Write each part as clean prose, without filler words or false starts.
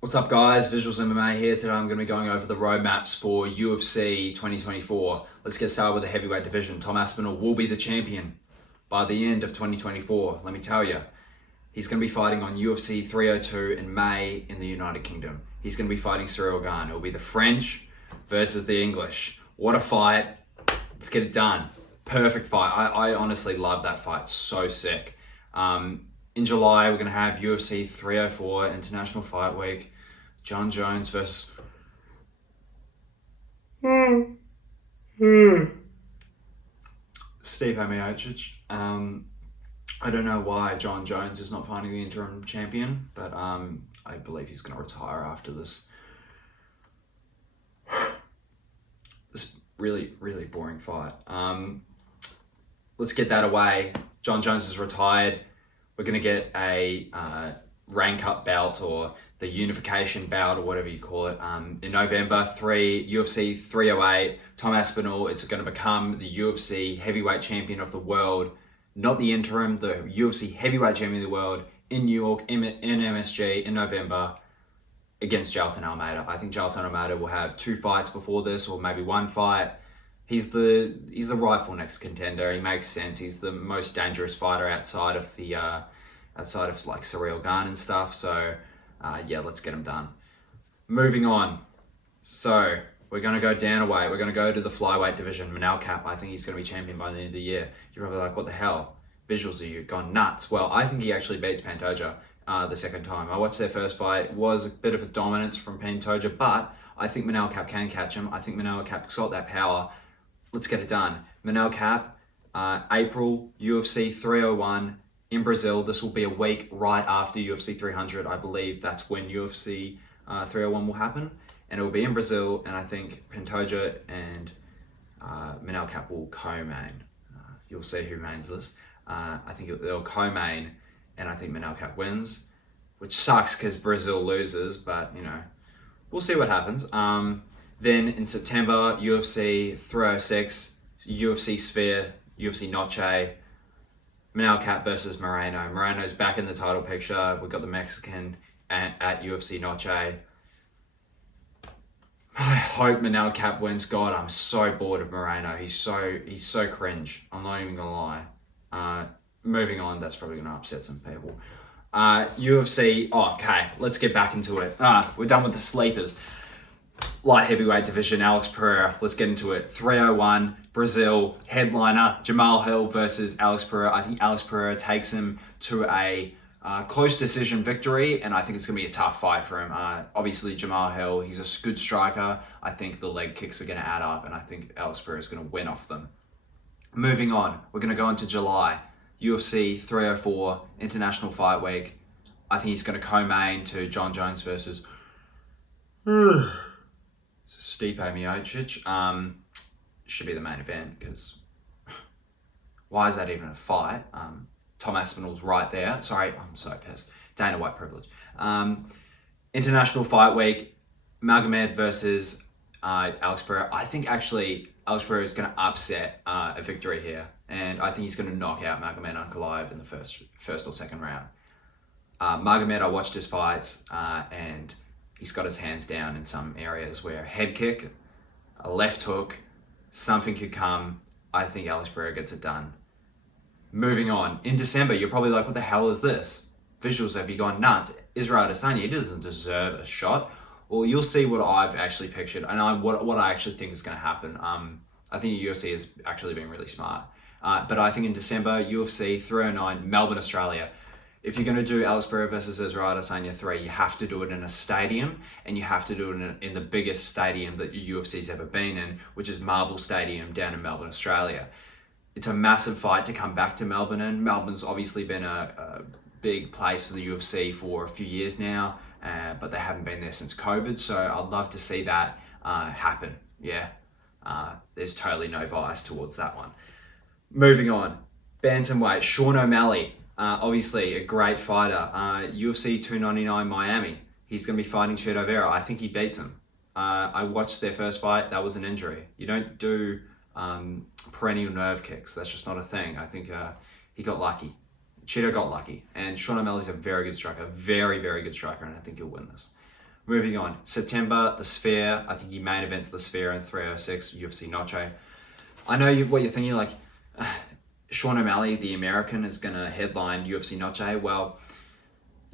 What's up, guys? Visuals MMA here. Today I'm going to be going over the roadmaps for UFC 2024. Let's get started with the heavyweight division. Tom Aspinall will be the champion by the end of 2024. Let me tell you, he's going to be fighting on UFC 302 in May in the United Kingdom. He's going to be fighting Cyril Gane. It'll be the French versus the English. What a fight. Let's get it done. Perfect fight. I honestly love that fight. It's so sick. In July, we're going to have UFC 304, International Fight Week. John Jones versus... Stipe Miocic. I don't know why John Jones is not fighting the interim champion, but I believe he's going to retire after this. This really, really boring fight. Let's get that away. John Jones is retired. We're going to get a rank up belt or the unification bout or whatever you call it in November. UFC 308. Tom Aspinall is going to become the UFC heavyweight champion of the world, not the interim, the UFC heavyweight champion of the world in New York, in MSG in November against Jailton Almeida. I think Jailton Almeida will have 2 fights before this, or maybe 1 fight. He's the rightful next contender. He makes sense. He's the most dangerous fighter outside of like Cyril Gane and stuff. So yeah, let's get him done. Moving on. So we're gonna go down a way. We're gonna go to the flyweight division. Manel Kape. I think he's gonna be champion by the end of the year. You're probably like, what the hell? Visuals, are you gone nuts? Well, I think he actually beats Pantoja the second time. I watched their first fight. It was a bit of a dominance from Pantoja, but I think Manel Kape can catch him. I think Manel Kape's got that power. Let's get it done. Manel Kape, April, UFC 301 in Brazil. This will be a week right after UFC 300. I believe that's when UFC 301 will happen. And it will be in Brazil. And I think Pantoja and Manel Kape will co-main. You'll see who mains this. I think they'll co-main. And I think Manel Kape wins. Which sucks because Brazil loses. But, you know, we'll see what happens. Then in September, UFC 306, UFC Sphere, UFC Noche, Manel Kape versus Moreno. Moreno's back in the title picture. We've got the Mexican at UFC Noche. I hope Manel Kape wins. God, I'm so bored of Moreno. He's so cringe. I'm not even gonna lie. Moving on, that's probably gonna upset some people. UFC, okay, let's get back into it. We're done with the sleepers. Light heavyweight division, Alex Pereira. Let's get into it. 301, Brazil, headliner, Jamal Hill versus Alex Pereira. I think Alex Pereira takes him to a close decision victory, and I think it's going to be a tough fight for him. Obviously, Jamal Hill, he's a good striker. I think the leg kicks are going to add up, and I think Alex Pereira is going to win off them. Moving on, we're going to go into July. UFC 304, International Fight Week. I think he's going to co-main to John Jones versus... Stipe Miocic. Should be the main event because why is that even a fight? Tom Aspinall's right there. Sorry, I'm so pissed. Dana White privilege. International Fight Week, Magomed versus Alex Pereira. I think actually Alex Pereira is going to upset a victory here, and I think he's going to knock out Magomed Ankalaev in the first or second round. Magomed, I watched his fights, and he's got his hands down in some areas where head kick, a left hook, something could come. I think Alex Pereira gets it done. Moving on. In December, you're probably like, what the hell is this? Visuals, have you gone nuts? Israel Adesanya, he doesn't deserve a shot. Well, you'll see what I've actually pictured and what I actually think is going to happen. I think the UFC is actually being really smart. But I think in December, UFC 309, Melbourne, Australia. If you're going to do Alex Pereira versus Israel Adesanya 3, you have to do it in a stadium, and you have to do it in the biggest stadium that the UFC's ever been in, which is Marvel Stadium down in Melbourne, Australia. It's a massive fight to come back to Melbourne, and Melbourne's obviously been a big place for the UFC for a few years now, but they haven't been there since COVID, so I'd love to see that happen. Yeah, there's totally no bias towards that one. Moving on, bantamweight, Sean O'Malley. Obviously a great fighter. UFC 299 Miami. He's going to be fighting Chito Vera. I think he beats him. I watched their first fight. That was an injury. You don't do perennial nerve kicks. That's just not a thing. I think he got lucky. Chito got lucky. And Sean O'Malley's a very good striker. Very, very good striker. And I think he'll win this. Moving on, September, the Sphere. I think he main events the Sphere in 306 UFC Noche. I know what you're thinking, like, Sean O'Malley, the American, is going to headline UFC Noche. Well,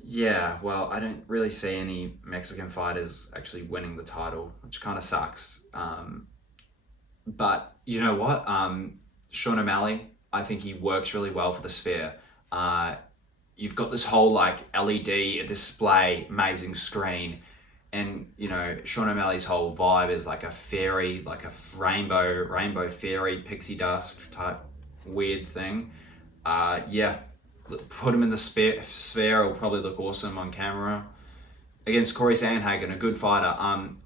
yeah, well, I don't really see any Mexican fighters actually winning the title, which kind of sucks. But you know what? Sean O'Malley, I think he works really well for the Sphere. You've got this whole like LED display, amazing screen. And, you know, Sean O'Malley's whole vibe is like a fairy, like a rainbow fairy, pixie dust type weird thing. Yeah, put him in the sphere. It'll probably look awesome on camera. Against Corey Sandhagen, a good fighter.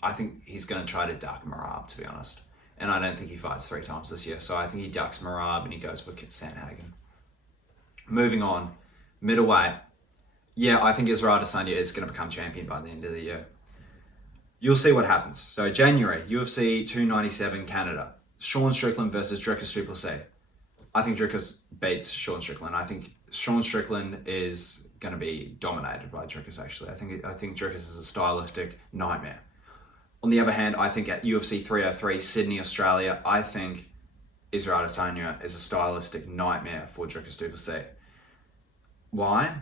I think he's going to try to duck Marab, to be honest. And I don't think he fights 3 times this year. So I think he ducks Marab and he goes for Sandhagen. Moving on, middleweight. Yeah, I think Israel Adesanya is going to become champion by the end of the year. You'll see what happens. So January, UFC 297 Canada. Sean Strickland versus Dricus du Plessis. I think Dricus beats Sean Strickland. I think Sean Strickland is going to be dominated by Dricus, actually. I think Dricus is a stylistic nightmare. On the other hand, I think at UFC 303, Sydney, Australia, I think Israel Adesanya is a stylistic nightmare for Dricus du Plessis. Why?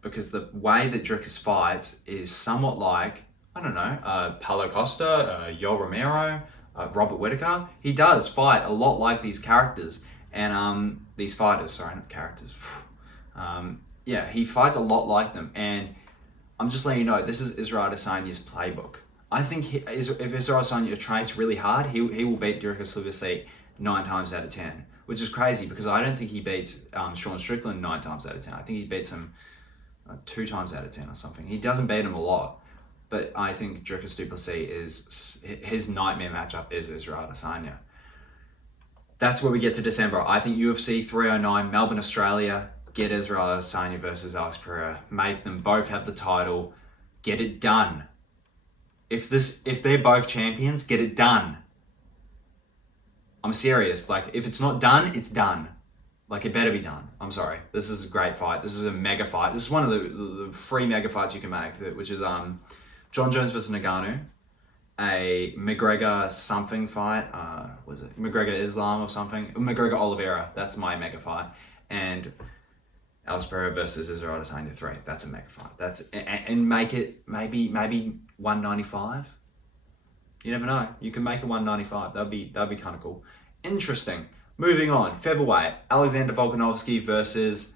Because the way that Dricus fights is somewhat like, I don't know, Paulo Costa, Yoel Romero, Robert Whittaker. He does fight a lot like these characters and these fighters. Sorry, not characters. Yeah, he fights a lot like them. And I'm just letting you know, this is Israel Adesanya's playbook. I think if Israel Adesanya trains really hard, he will beat Dricus du Plessis 9 times out of 10, which is crazy because I don't think he beats Sean Strickland 9 times out of 10. I think he beats him 2 times out of 10 or something. He doesn't beat him a lot. But I think Dricus du Plessis is, his nightmare matchup is Israel Adesanya. That's where we get to December. I think UFC 309, Melbourne, Australia, get Israel Adesanya versus Alex Pereira. Make them both have the title. Get it done. If they're both champions, get it done. I'm serious. Like, if it's not done, it's done. Like, it better be done. I'm sorry. This is a great fight. This is a mega fight. This is one of the 3 mega fights you can make, which is John Jones versus Ngannou, a McGregor something fight, was it McGregor Islam or something? McGregor Oliveira, that's my mega fight. And Alex Pereira versus Israel Adesanya 3, that's a mega fight. And make it maybe 195. You never know. You can make it 195. That'd be kind of cool. Interesting. Moving on, featherweight, Alexander Volkanovski versus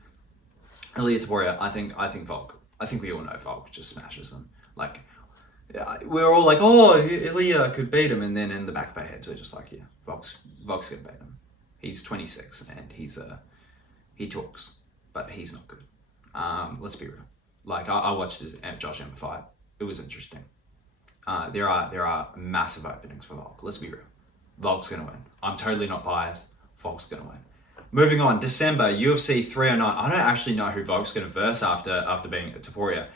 Ilia Topuria. I think Volk. I think we all know Volk just smashes them. Like, we're all like, oh, Ilia could beat him, and then in the back of our heads, we're just like, yeah, Volk's gonna beat him. He's 26 and he talks, but he's not good. Let's be real. Like, I watched his Josh Emmett fight. It was interesting. There are massive openings for Volk. Let's be real. Volk's gonna win. I'm totally not biased. Volk's gonna win. Moving on, December, UFC 309. I don't actually know who Volk's gonna verse after being Topuria.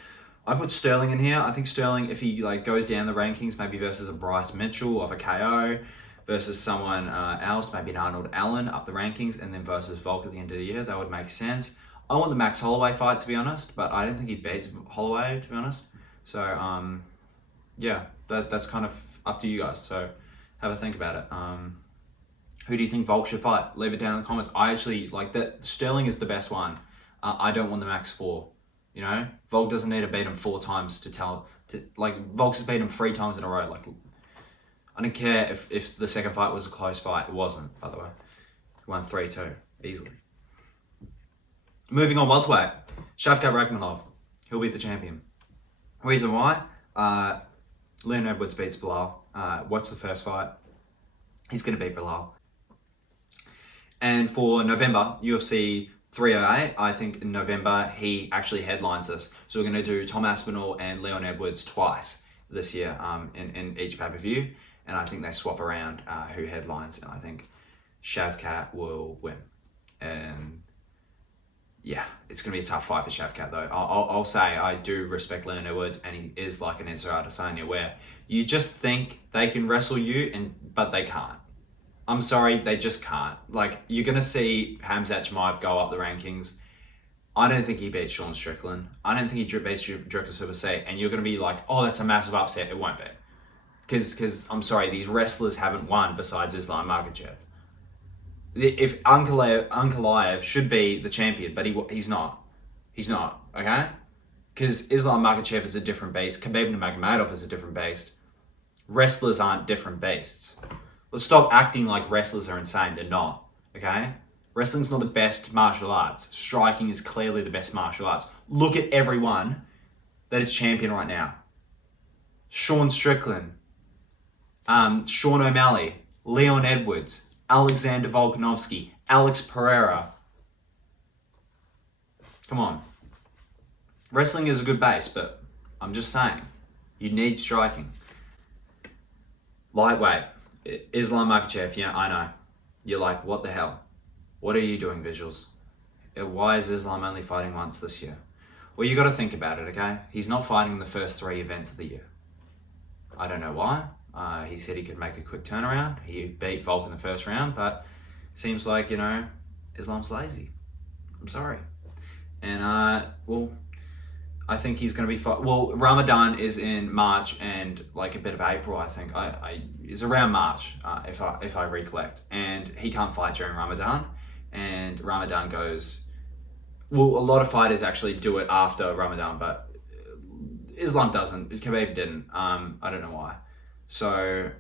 I put Sterling in here. I think Sterling, if he like goes down the rankings, maybe versus a Bryce Mitchell of a KO, versus someone else, maybe an Arnold Allen up the rankings, and then versus Volk at the end of the year, that would make sense. I want the Max Holloway fight, to be honest, but I don't think he beats Holloway, to be honest. So, yeah, that's kind of up to you guys. So, have a think about it. Who do you think Volk should fight? Leave it down in the comments. I actually like that. Sterling is the best one. I don't want the Max 4. You know, Volk doesn't need to beat him 4 times Volk's has beat him 3 times in a row. Like, I don't care if the second fight was a close fight. It wasn't, by the way. He won 3-2 easily. Moving on, welterweight, Shavkat Rakhmonov. He'll be the champion. Reason why? Leon Edwards beats Bilal. Watch the first fight. He's going to beat Bilal. And for November, UFC 308, I think in November, he actually headlines this. So we're going to do Tom Aspinall and Leon Edwards twice this year in each pay-per-view. And I think they swap around who headlines. And I think Shavkat will win. And yeah, it's going to be a tough fight for Shavkat though. I'll say I do respect Leon Edwards, and he is like an Israel Adesanya where you just think they can wrestle you, but they can't. I'm sorry, they just can't. Like, you're going to see Hamzat Chimaev go up the rankings. I don't think he beats Sean Strickland. I don't think he beats Dricus Super C. And you're going to be like, oh, that's a massive upset. It won't be. Because I'm sorry, these wrestlers haven't won besides Islam Makhachev. If Ankalaev should be the champion, but he's not. He's not, okay? Because Islam Makhachev is a different beast. Khabib Nurmagomedov is a different beast. Wrestlers aren't different beasts. Let's stop acting like wrestlers are insane. They're not, okay? Wrestling's not the best martial arts. Striking is clearly the best martial arts. Look at everyone that is champion right now. Sean Strickland, Sean O'Malley, Leon Edwards, Alexander Volkanovski, Alex Pereira. Come on. Wrestling is a good base, but I'm just saying, you need striking. Lightweight, Islam Makhachev, yeah, I know. You're like, what the hell? What are you doing, visuals? Why is Islam only fighting once this year? Well, you got to think about it, okay? He's not fighting in the first 3 events of the year. I don't know why. He said he could make a quick turnaround. He beat Volk in the first round, but seems like, Islam's lazy. I'm sorry. And, I think he's going to be Ramadan is in March and like a bit of April, I think. It's around March, if I recollect. And he can't fight during Ramadan. And Ramadan goes... Well, a lot of fighters actually do it after Ramadan, but Islam doesn't. Khabib didn't. I don't know why. So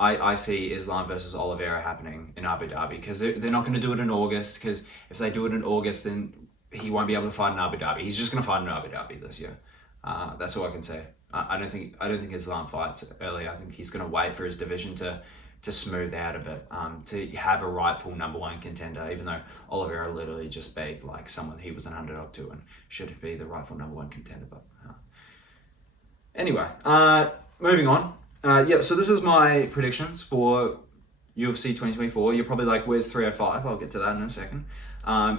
I see Islam versus Oliveira happening in Abu Dhabi because they're not going to do it in August, because if they do it in August, then he won't be able to fight in Abu Dhabi. He's just going to fight in Abu Dhabi this year. That's all I can say. I don't think Islam fights early. I think he's going to wait for his division to smooth out a bit, to have a rightful number 1 contender, even though Oliveira literally just beat like someone he was an underdog to and should be the rightful number 1 contender. But anyway, moving on. So this is my predictions for UFC 2024. You're probably like, where's 305? I'll get to that in a second.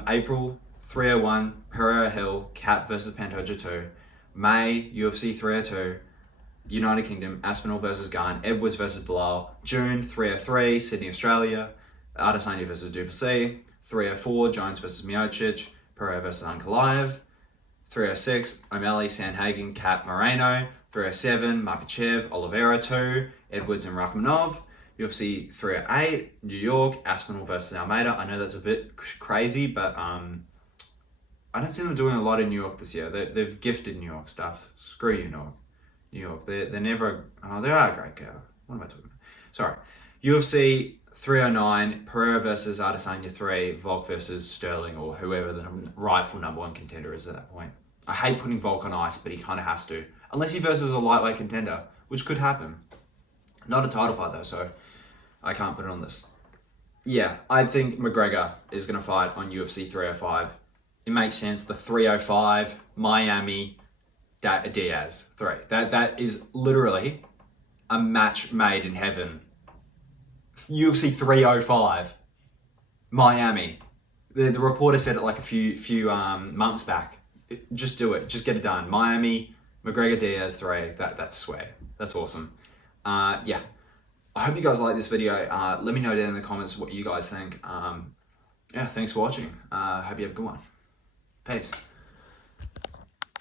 April 301, Pereira Hill, Cat versus Pantoja 2. May, UFC 302, United Kingdom, Aspinall versus Garn, Edwards versus Bilal. June 303, Sydney, Australia, Adesanya versus Duplessis. 304, Jones versus Miocic, Pereira versus Ankalaev. 306, O'Malley, Sandhagen, Cat, Moreno. 307, Makhachev, Oliveira 2, Edwards and Rakhmonov. UFC 308, New York, Aspinall versus Almeida. I know that's a bit crazy, but I don't see them doing a lot in New York this year. They've gifted New York stuff. Screw you, New York. They're never... Oh, they are a great girl. What am I talking about? Sorry. UFC 309, Pereira versus Adesanya 3, Volk versus Sterling, or whoever the rightful number 1 contender is at that point. I hate putting Volk on ice, but he kind of has to. Unless he versus a lightweight contender, which could happen. Not a title fight though, so I can't put it on this. Yeah, I think McGregor is going to fight on UFC 305. It makes sense. The 305, Miami, Diaz 3. That is literally a match made in heaven. UFC 305, Miami. The reporter said it like a few months back. Just do it. Just get it done. Miami, McGregor, Diaz 3. That's sweet. That's awesome. Yeah. I hope you guys like this video. Let me know down in the comments what you guys think. Yeah, thanks for watching. Hope you have a good one. Peace.